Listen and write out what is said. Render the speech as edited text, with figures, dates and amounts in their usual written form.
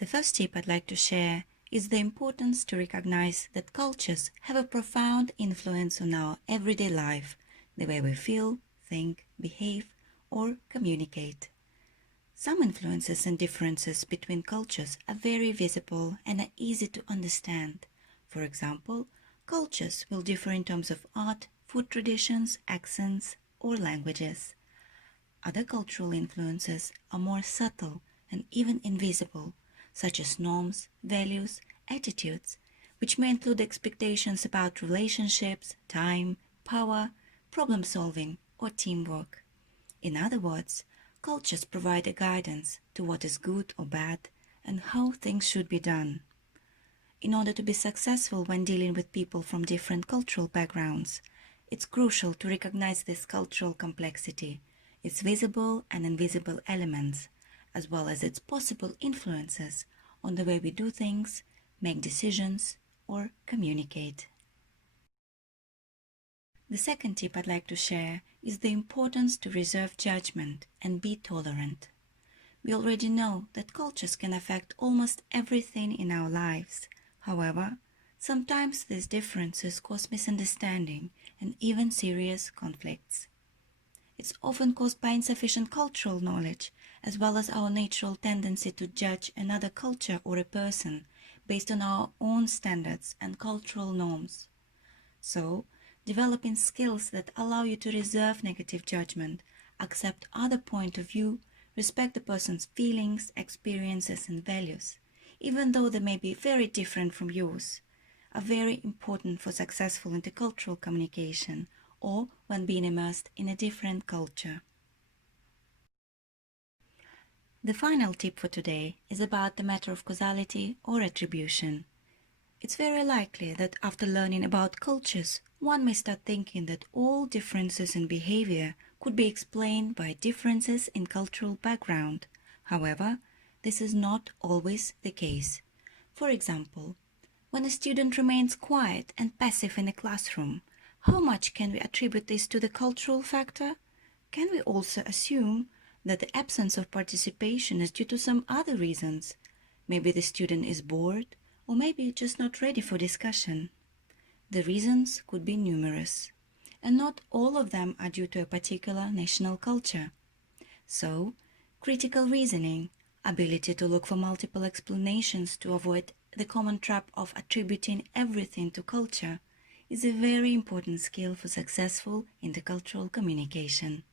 The first tip I'd like to share is the importance to recognize that cultures have a profound influence on our everyday life, the way we feel, think, behave, or communicate. Some influences and differences between cultures are very visible and are easy to understand. For example, cultures will differ in terms of art, food traditions, accents, or languages. Other cultural influences are more subtle and even invisible, such as norms, values, attitudes, which may include expectations about relationships, time, power, problem solving, or teamwork. In other words, cultures provide a guidance to what is good or bad and how things should be done. In order to be successful when dealing with people from different cultural backgrounds, it's crucial to recognize this cultural complexity, its visible and invisible elements, as well as its possible influences on the way we do things, make decisions, or communicate. The second tip I'd like to share is the importance to reserve judgment and be tolerant. We already know that cultures can affect almost everything in our lives. However, sometimes these differences cause misunderstanding and even serious conflicts. It's often caused by insufficient cultural knowledge, as well as our natural tendency to judge another culture or a person based on our own standards and cultural norms. So, developing skills that allow you to reserve negative judgment, accept other point of view, respect the person's feelings, experiences and values, even though they may be very different from yours, are very important for successful intercultural communication or when being immersed in a different culture. The final tip for today is about the matter of causality or attribution. It's very likely that after learning about cultures, one may start thinking that all differences in behavior could be explained by differences in cultural background. However, this is not always the case. For example, when a student remains quiet and passive in a classroom, how much can we attribute this to the cultural factor? Can we also assume that the absence of participation is due to some other reasons? Maybe the student is bored, or maybe just not ready for discussion. The reasons could be numerous, and not all of them are due to a particular national culture. So, critical reasoning, ability to look for multiple explanations to avoid the common trap of attributing everything to culture, is a very important skill for successful intercultural communication.